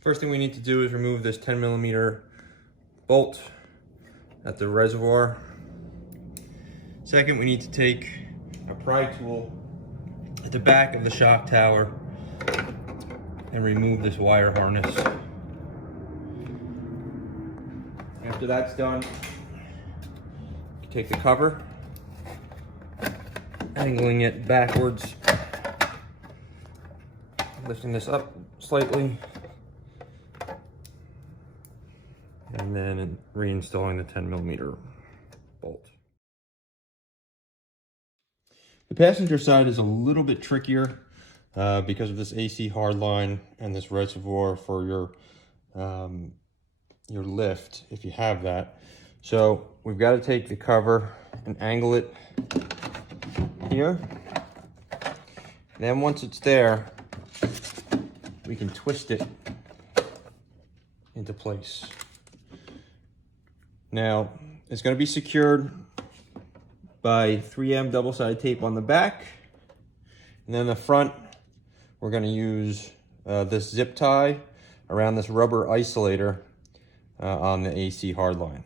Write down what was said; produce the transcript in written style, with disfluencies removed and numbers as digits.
First thing we need to do is remove this 10mm bolt at the reservoir. Second, we need to take a pry tool at the back of the shock tower and remove this wire harness. After that's done, you take the cover, angling it backwards, lifting this up slightly, and then reinstalling the 10mm bolt. The passenger side is a little bit trickier because of this AC hardline and this reservoir for your lift, if you have that. So we've got to take the cover and angle it here. And then once it's there, we can twist it into place. Now, it's going to be secured by 3M double-sided tape on the back. And then the front, we're going to use this zip tie around this rubber isolator on the AC hardline.